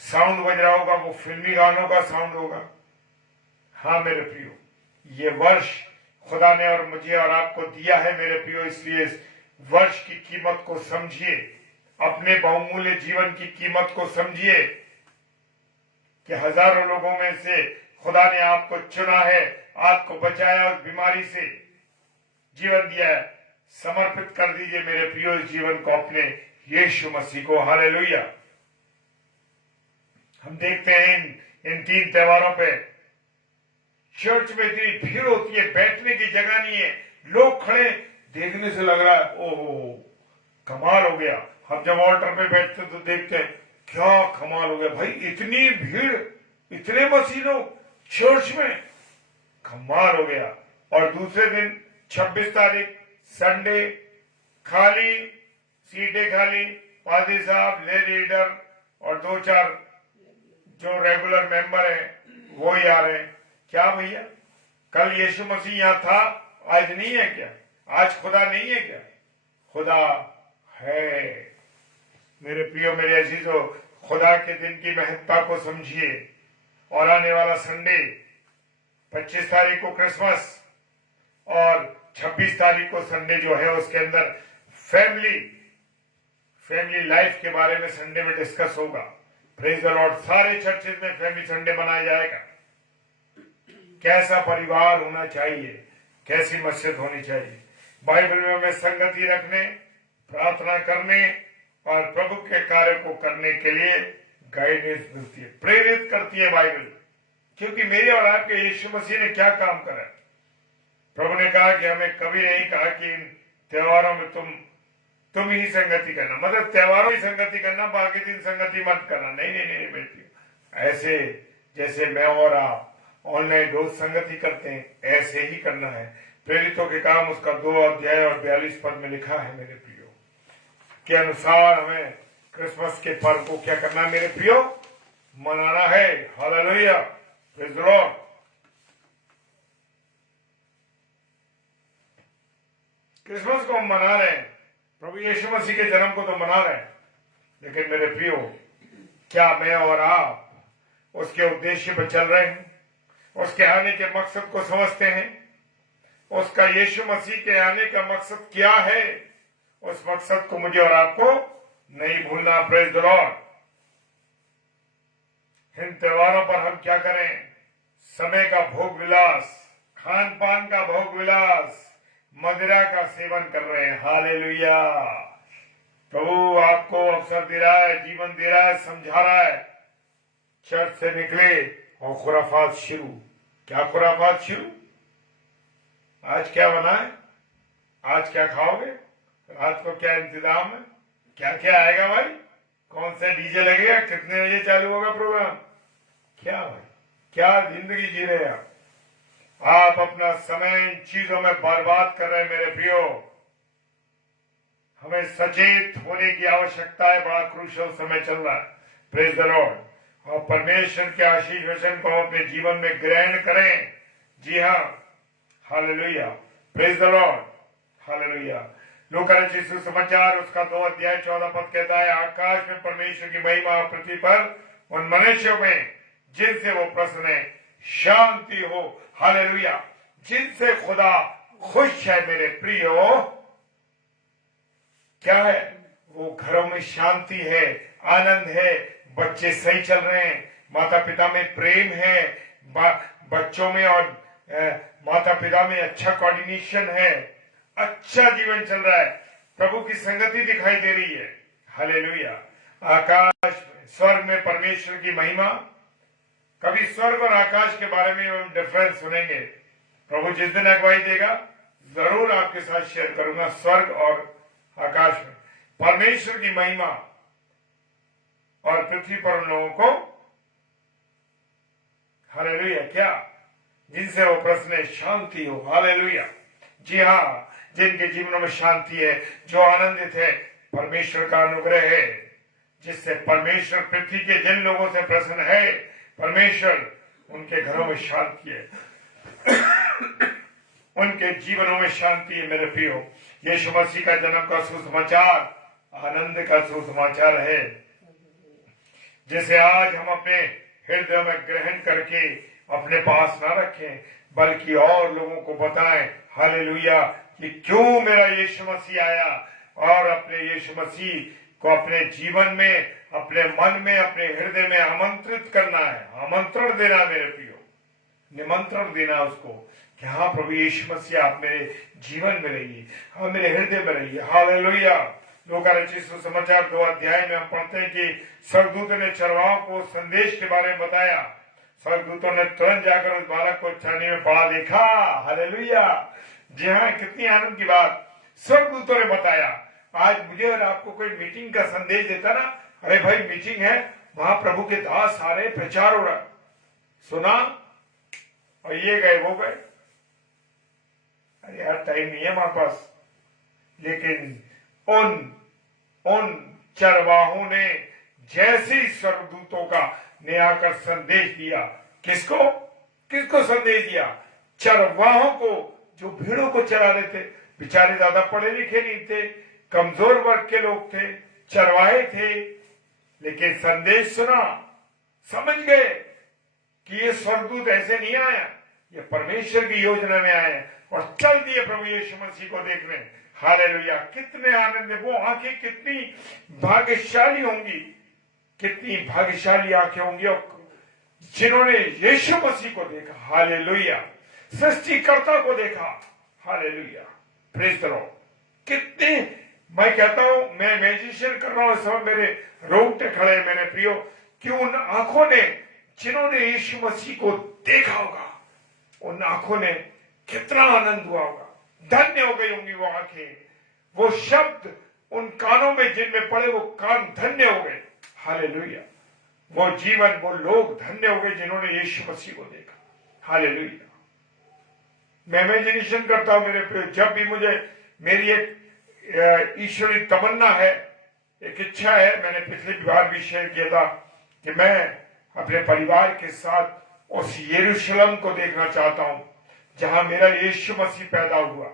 साउंड बज रहा होगा वो फिल्मी गानों का साउंड होगा। हाँ मेरे प्रियो, ये वर्ष खुदा ने और मुझे और आपको दिया है मेरे प्रियो, इसलिए इस वर्ष की कीमत को समझिए, अपने बहुमूल्य जीवन की कीमत को समझिए कि हजारों लोगों में से खुदा ने आपको चुना है, आपको बचाया, उस बीमारी से जीवन दिया है। समर्पित कर दीजिए मेरे प्रियो इस जीवन को अपने यीशु मसीह को। हालेलुया। हम देखते हैं इन 3 त्योहारों पे चर्च में इतनी भीड़ होती है, बैठने की जगह नहीं है, लोग खड़े, देखने से लग रहा है ओहो कमाल हो गया। हम जब ऑल्टर पे बैठते तो देखते हैं क्या कमाल हो गया भाई, इतनी भीड़ इतने मसीनों चर्च में, कमाल हो गया। और दूसरे दिन 26 तारीख संडे, खाली सीटें खाली, पादरी साहब, ले लीडर और 2-4 जो रेगुलर मेंबर हैं वो ही आ रहे हैं। क्या भैया, कल यीशु मसीह यहाँ था, आज नहीं है क्या? आज खुदा नहीं है क्या? खुदा है। मेरे प्रियो, मेरे अजीजों, खुदा के दिन की महत्ता को समझिए। और आने वाला संडे 25 तारीख को क्रिसमस और 26 तारीख को संडे जो है उसके अंदर फैमिली लाइफ के बारे में संडे में डिस्कस होगा। Praise the Lord. सारे चर्चेज में फैमिली संडे मनाया जाएगा। कैसा परिवार होना चाहिए, कैसी मस्जिद होनी चाहिए। बाइबल में हमें संगति रखने, प्रार्थना करने और प्रभु के कार्य को करने के लिए गाइडेंस मिलती है, प्रेरित करती है बाइबल। क्योंकि मेरे और आपके यीशु मसीह ने क्या काम करा? प्रभु ने कहा कि हमें कभी नहीं कहा कि इन त्योहारों में तुम ही संगति करना, मतलब त्योहारों की संगति करना, बाकी दिन संगति मत करना। नहीं नहीं नहीं बेटी, ऐसे जैसे मैं और आप ऑनलाइन रोज संगति करते हैं, ऐसे ही करना है। प्रेरितों के काम उसका 2 अध्याय और 42 पद में लिखा है मेरे प्रियो के अनुसार हमें क्रिसमस के पर्व को क्या करना है मेरे प्रियो? मनाना है। Hallelujah, praise the Lord. Christmas को हम मना रहे हैं, प्रभु यीशु मसीह के जन्म को तो मना रहे हैं, लेकिन मेरे प्रियो, क्या मैं और आप उसके उद्देश्य पर चल रहे हैं? उसके आने के मकसद को समझते हैं? उसका यीशु मसीह के आने का मकसद क्या है? उस मकसद को मुझे और आपको नहीं भूलना। Praise the Lord. इन त्योहारों पर हम क्या करें? समय का भोग विलास, खान पान का भोग विलास, मदिरा का सेवन कर रहे हैं। हालेलुया। प्रभु आपको अवसर दे रहा है, जीवन दे रहा है, समझा रहा है। चर्च से निकले और खुराफात शुरू। क्या खुराफात शुरू? आज क्या बना है? आज क्या खाओगे? रात को क्या इंतजाम है? क्या क्या आएगा भाई? कौन सा डीजे लगेगा? कितने बजे चालू होगा प्रोग्राम? क्या भाई, क्या जिंदगी जी रहे हैं आप? अपना समय इन चीजों में बर्बाद कर रहे हैं मेरे प्रियो। हमें सचेत होने की आवश्यकता है। बड़ा क्रूशल समय चल रहा है। Praise the Lord. और परमेश्वर के आशीष वचन को अपने जीवन में ग्रहण करें। जी हाँ, hallelujah, praise the Lord, hallelujah. लूका रचित सुसमाचार उसका 2 अध्याय 14 पद कहता है, आकाश में परमेश्वर की महिमा और पृथ्वी पर उन मनुष्यों में जिनसे वो प्रसन्न है शांति हो। हालेलुया। जिनसे खुदा खुश है मेरे प्रियो, क्या है? वो घरों में शांति है, आनंद है, बच्चे सही चल रहे हैं, माता पिता में प्रेम है, बच्चों में और माता पिता में अच्छा कोऑर्डिनेशन है, अच्छा जीवन चल रहा है, प्रभु की संगति दिखाई दे रही है। हालेलुया। आकाश स्वर्ग में परमेश्वर की महिमा। कभी स्वर्ग और आकाश के बारे में हम डिफरेंस सुनेंगे। प्रभु जिस दिन अगुवाई देगा जरूर आपके साथ शेयर करूंगा। स्वर्ग और आकाश में परमेश्वर की महिमा और पृथ्वी पर उन लोगों को, हालेलुया, क्या? जिनसे वो प्रश्न शांति हो। हालेलुया। जी हाँ, जिनके जीवनों में शांति है, जो आनंदित है, परमेश्वर का अनुग्रह है, जिससे परमेश्वर पृथ्वी के जिन लोगों से प्रसन्न है, परमेश्वर उनके घरों में शांति है, उनके जीवनों में शांति है मेरे प्रियो। यीशु मसीह का जन्म का सुसमाचार आनंद का सुसमाचार है, जिसे आज हम अपने हृदय में ग्रहण करके अपने पास ना रखें, बल्कि और लोगों को बताएं। हालेलुया, कि क्यों मेरा यीशु मसीह आया, और अपने यीशु मसीह को अपने जीवन में, अपने मन में, अपने हृदय में आमंत्रित करना है, आमंत्रण देना मेरे प्रियो, निमंत्रण देना उसको कि हाँ प्रभु यीशु मसीह आप मेरे जीवन में रहिए, हाँ मेरे हृदय में रहिए। हालेलुया। लूका रचित सुसमाचार 2 अध्याय में हम पढ़ते हैं कि स्वर्गदूत ने चरवाहों को संदेश के बारे में बताया। स्वर्गदूतों ने तुरंत जाकर उस बालक को छानी में पड़ा देखा। हालेलुया। जी हाँ, कितनी आनंद की बात, स्वर्गदूतों ने बताया। आज मुझे और आपको कोई मीटिंग का संदेश देता ना, अरे भाई मीटिंग है, वहां प्रभु के दास आ रहे, प्रचार हो रहा, सुना और ये गए वो गए। अरे यार टाइम नहीं है हमारे पास। लेकिन उन चरवाहों ने जैसे स्वर्गदूतों का ने आकर संदेश दिया, किसको संदेश दिया? चरवाहों को, जो भीड़ों को चरा रहे थे। बेचारे ज्यादा पढ़े लिखे नहीं थे, कमजोर वर्ग के लोग थे, चरवाहे थे, लेकिन संदेश सुना, समझ गए कि ये स्वर्गदूत ऐसे नहीं आया, ये परमेश्वर की योजना में आए और चल दिए प्रभु यीशु मसीह को देखने। हालेलुया! कितने आनंद है। वो आंखें कितनी भाग्यशाली होंगी, कितनी भाग्यशाली आंखें होंगी और जिन्होंने यीशु मसीह को देखा। हालेलुया! सृष्टिकर्ता को देखा। हालेलुया! Praise the Lord. कितने, मैं कहता हूं, मैं इमेजिनेशन कर रहा हूं, सब मेरे रोंगटे खड़े मेरे प्रियो, कि उन आंखों ने, जिन्होंने यीशु मसीह को देखा होगा, उन आंखों ने कितना आनंद हुआ होगा। धन्य हो गई होंगी वो आंखें, वो शब्द उन कानों में जिनमें पड़े वो कान धन्य हो गए। हालेलुया! वो जीवन, वो लोग धन्य हो गए जिन्होंने यीशु मसीह को देखा। हालेलुया! मैं इमेजिनेशन करता हूं मेरे प्रिय, जब भी मुझे, मेरी एक ईश्वरीय तमन्ना है, एक इच्छा है, मैंने पिछली बार भी शेयर किया था कि मैं अपने परिवार के साथ उस यरूशलेम को देखना चाहता हूं जहां मेरा यीशु मसीह पैदा हुआ,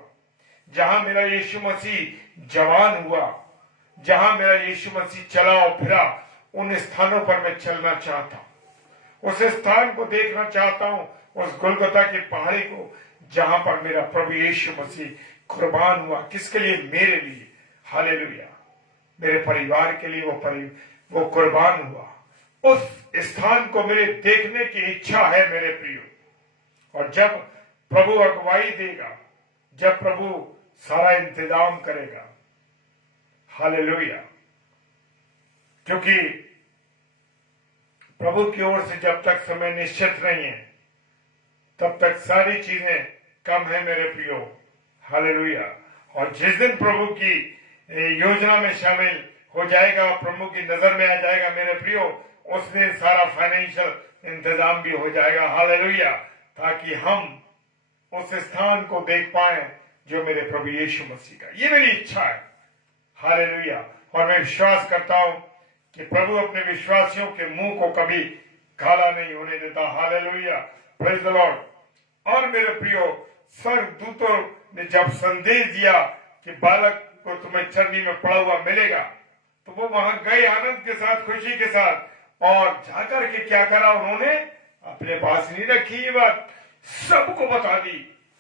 जहां मेरा यीशु मसीह जवान हुआ, जहां मेरा यीशु मसीह चला और फिरा। उन स्थानों पर मैं चलना चाहता हूं, उस स्थान को देखना चाहता हूं, उस गुलगुता की पहाड़ी को जहां पर मेरा प्रभु यीशु मसीह कुर्बान हुआ। किसके लिए? मेरे लिए। हालेलुया! मेरे परिवार के लिए वो कुर्बान हुआ। उस स्थान को मेरे देखने की इच्छा है मेरे प्रियो। और जब प्रभु अगुवाई देगा, जब प्रभु सारा इंतजाम करेगा, हालेलुया, क्योंकि प्रभु की ओर से जब तक समय निश्चित नहीं है तब तक सारी चीजें कम है मेरे प्रियो। हालेलुया! और जिस दिन प्रभु की योजना में शामिल हो जाएगा, प्रभु की नजर में आ जाएगा मेरे प्रियो, उस दिन सारा फाइनेंशियल इंतजाम भी हो जाएगा। हालेलुया! ताकि हम उस स्थान को देख पाए जो मेरे प्रभु यीशु मसीह का। ये मेरी इच्छा है। हालेलुया! और मैं विश्वास करता हूं कि प्रभु अपने विश्वासियों के मुंह को कभी काला नहीं होने देता। हालेलुया! Praise the Lord. और मेरे प्रियो, स्वर्गदूतों ने जब संदेश दिया कि बालक को तुम्हें चरनी में पड़ा हुआ मिलेगा, तो वो वहां गए आनंद के साथ, खुशी के साथ, और जाकर के क्या करा उन्होंने? अपने पास नहीं रखी ये बात, सबको बता दी।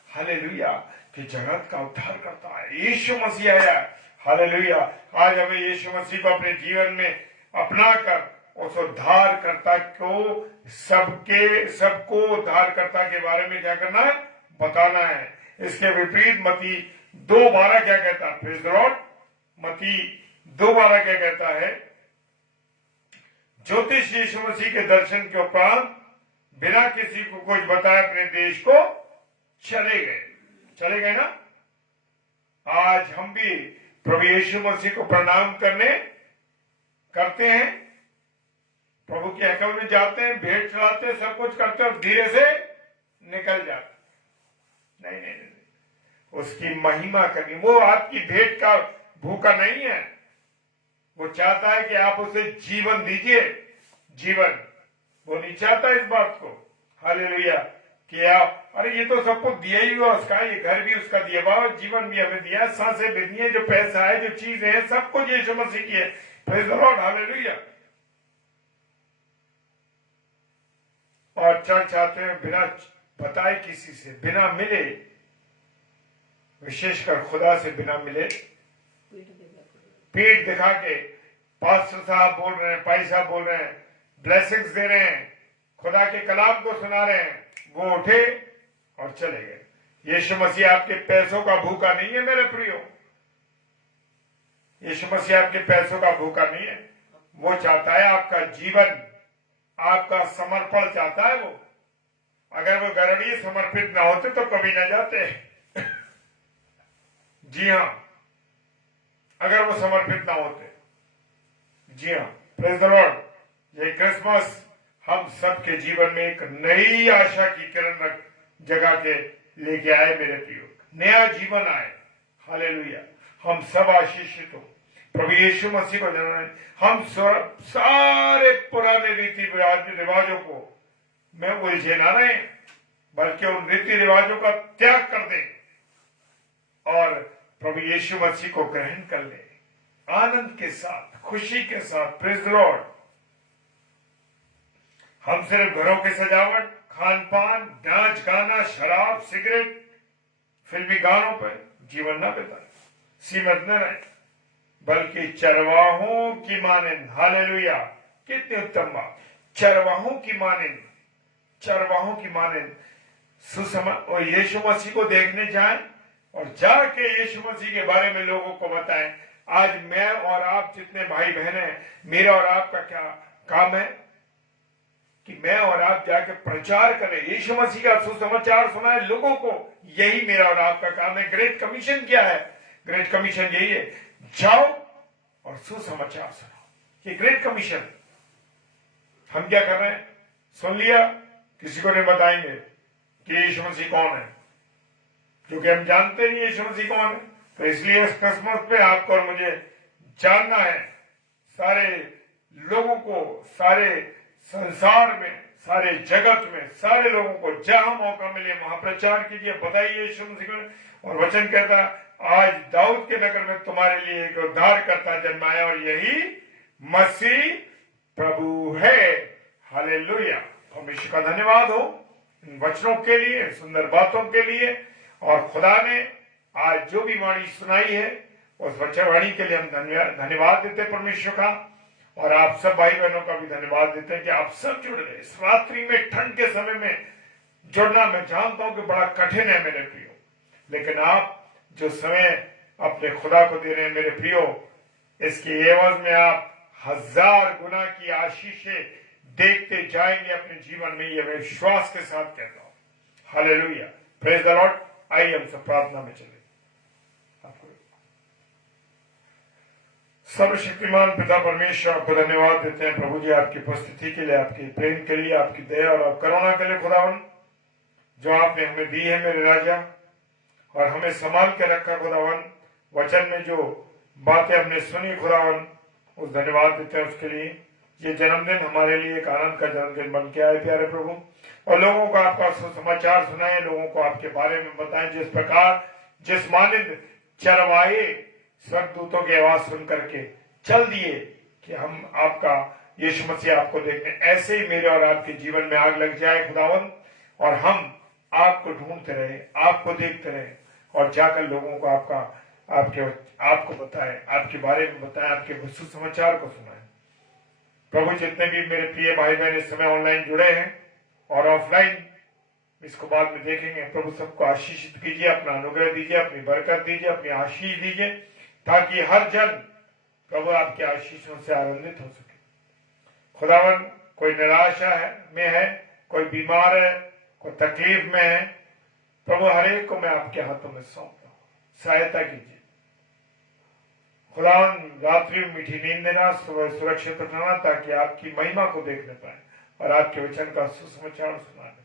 हालेलुया! कि जगत का उद्धार करता है, यीशु मसीह आया। हालेलुया! आज हमें यीशु मसीह को अपने जीवन में अपनाकर उस उद्धारकर्ता को, सबको उद्धारकर्ता के बारे में क्या करना है? बताना है। इसके विपरीत मत्ती 2:12 क्या कहता है? Praise the Lord. मत्ती 2:12 क्या कहता है? ज्योतिष यीशु मसीह के दर्शन के उपरांत बिना किसी को कुछ बताए अपने देश को चले गए ना। आज हम भी प्रभु यीशु मसीह को प्रणाम करते हैं, प्रभु के हैकल में जाते हैं, भेंट चढ़ाते हैं, सब कुछ करते हैं और धीरे से निकल जाते। नहीं, उसकी महिमा करनी। वो आपकी भेंट का भूखा नहीं है, वो चाहता है कि आप उसे जीवन दीजिए। जीवन, वो नहीं चाहता इस बात को। हालेलुया! कि आप, अरे ये तो सबको दिया ही हुआ उसका, ये घर भी उसका दिया हुआ, जीवन भी हमें दिया, सांसें भी दी है, जो पैसा है, जो चीजें हैं, सब कुछ यीशु मसीह की है। Praise the Lord. हालेलुया! और चर्च आते हैं बिना बताए, किसी से बिना मिले, विशेषकर खुदा से बिना मिले, पीठ दिखा के पास्टर साहब बोल रहे हैं, भाई साहब बोल रहे हैं, ब्लेसिंग्स दे रहे हैं, खुदा के कलाम को सुना रहे हैं, वो उठे और चले गए। यीशु मसीह आपके पैसों का भूखा नहीं है मेरे प्रियो। यीशु मसीह आपके पैसों का भूखा नहीं है। वो चाहता है आपका जीवन, आपका समर्पण चाहता है वो। अगर वो गरड़ी समर्पित ना होते तो कभी ना जाते। जी हां, अगर वो समर्पित ना होते। जी हां, प्रेज़ द लॉर्ड। ये क्रिसमस, हम सबके जीवन में एक नई आशा की किरण जगा के लेके आए मेरे प्रियो, नया जीवन आए। हालेलुया। हम सब आशीषित हो प्रभु यीशु मसीह को जाना। हम सारे पुराने रीति रिवाजों को में उलझे ना रहे, बल्कि उन रीति रिवाजों का त्याग कर दें और प्रभु यीशु मसीह को ग्रहण कर ले आनंद के साथ, खुशी के साथ। Praise the Lord. हम सिर्फ घरों की सजावट, खान पान, नाच गाना, शराब, सिगरेट, फिल्मी गानों पर जीवन न बिताए, सीमित न रहे, बल्कि चरवाहों की मानिंद। हालेलुया। कितनी उत्तम बात। चरवाहों की मानिंद, चरवाहों की मानिंद और यीशु मसीह को देखने जाएं और जाके यीशु मसीह के बारे में लोगों को बताएं। आज मैं और आप जितने भाई बहन हैं, मेरा और आपका क्या काम है कि मैं और आप जाके प्रचार करें, यीशु मसीह का सुसमाचार सुनाए लोगों को। यही मेरा और आपका काम है। ग्रेट कमीशन क्या है? ग्रेट कमीशन यही है, जाओ और सुसमाचार सुनाओ। ये ग्रेट कमीशन। हम क्या कर रहे हैं? सुन लिया, किसी को नहीं बताएंगे कि यीशु मसीह कौन है, क्योंकि हम जानते नहीं यीशु मसीह कौन है। तो इसलिए इस क्रिसमस पे आपको और मुझे जानना है, सारे लोगों को, सारे संसार में, सारे जगत में, सारे लोगों को जहां मौका मिले वहां प्रचार कीजिए, बताइए यीशु मसीह को। और वचन कहता है, आज दाऊद के नगर में तुम्हारे लिए एक उद्धारकर्ता जन्माया और यही मसीह प्रभु है। हालेलुया। परमेश्वर का धन्यवाद हो इन वचनों के लिए, सुंदर बातों के लिए। और खुदा ने आज जो भी वाणी सुनाई है उस वचनवाणी के लिए हम धन्यवाद देते हैं परमेश्वर का। और आप सब भाई बहनों का भी धन्यवाद देते हैं कि आप सब जुड़ रहे। इस रात्रि में, ठंड के समय में जुड़ना मैं जानता हूं कि बड़ा कठिन है मेरे प्रियो, लेकिन आप जो समय अपने खुदा को दे रहे हैं मेरे प्रियो, इसके एवज में आप 1000 गुना की आशीषें देखते जाएंगे अपने जीवन में। ये मैं विश्वास के साथ कहता हूं। हालेलुया। Praise the Lord. आइए हम सब प्रार्थना में चले। सर्वशक्तिमान पिता परमेश्वर, आपको धन्यवाद देते हैं प्रभु जी, आपकी उपस्थिति के लिए, आपके प्रेम के लिए, आपकी दया और करुणा के लिए खुदावन, जो आपने हमें दी है मेरे राजा, और हमें संभाल के रखा खुदावन। वचन में जो बातें हमने सुनी खुदावन, उस धन्यवाद देते हैं उसके लिए। ये जन्मदिन हमारे लिए एक आनंद का जन्मदिन बन के आए प्यारे प्रभु, और लोगों को आपका सुसमाचार सुनाए, लोगों को आपके बारे में बताएं। जिस प्रकार जिस मानिंद चरवाहे स्वर्गदूतों की आवाज सुन करके चल दिए कि हम आपका यीशु मसीह आपको देखने, ऐसे ही मेरे और आपके जीवन में आग लग जाए खुदावन, और हम आपको ढूंढते रहे, आपको देखते रहे, और जाकर लोगों को आपको बताएं, आपके बारे में बताएं, आपके सुसमाचार को सुनाएं। प्रभु, जितने भी मेरे प्रिय भाई बहन इस समय ऑनलाइन जुड़े हैं और ऑफलाइन इसको बाद में देखेंगे, प्रभु सबको आशीषित कीजिए, अपना अनुग्रह दीजिए, अपनी बरकत दीजिए, अपनी आशीष दीजिए, ताकि हर जन प्रभु आपके आशीषों से आनंदित हो सके। खुदावन, कोई निराशा में है, कोई बीमार है, कोई तकलीफ में है, प्रभु हर एक को मैं आपके हाथों में सौंपता हूं, सहायता कीजिए। खुदावन, रात्रि में मीठी नींद देना, सुबह सुरक्षित उठाना, ताकि आपकी महिमा को देखने पाए और आपके वचन का सुसमाचार सुनाने पाए।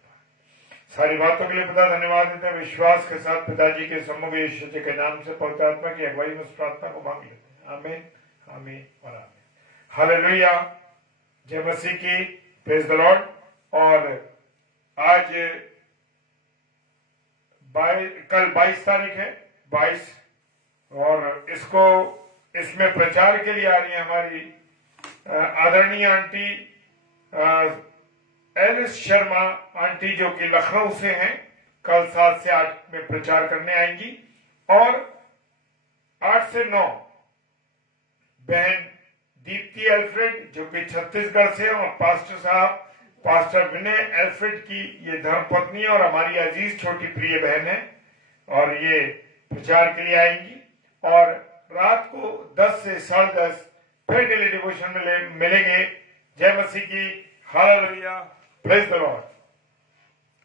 सारी बातों के लिए पिता धन्यवाद देते हैं। विश्वास के साथ पिताजी के सम्मुख यीशु जी के नाम से पवित्र आत्मा की अगुवाई में उस प्रार्थना को मांग लेते हैं। आमीन, आमीन और आमीन। हालेलुया। जय मसीह की। Praise the Lord. और आज कल 22 तारीख है, 22, और इसमें प्रचार के लिए आ रही है हमारी आदरणीय आंटी एलिस शर्मा आंटी, जो कि लखनऊ से हैं। कल 7 से 8 में प्रचार करने आएंगी। और 8 से 9 बहन दीप्ति एल्फ्रेड, जो कि छत्तीसगढ़ से, और पास्टर साहब पास्टर विनय एल्फ्रेड की ये धर्मपत्नी और हमारी अजीज छोटी प्रिय बहन है, और ये प्रचार के लिए आएंगी। और रात को 10 से 10:30 फिर डेली डिवोशन में मिलेंगे। जय मसीह की। हालेलुया। Praise the Lord.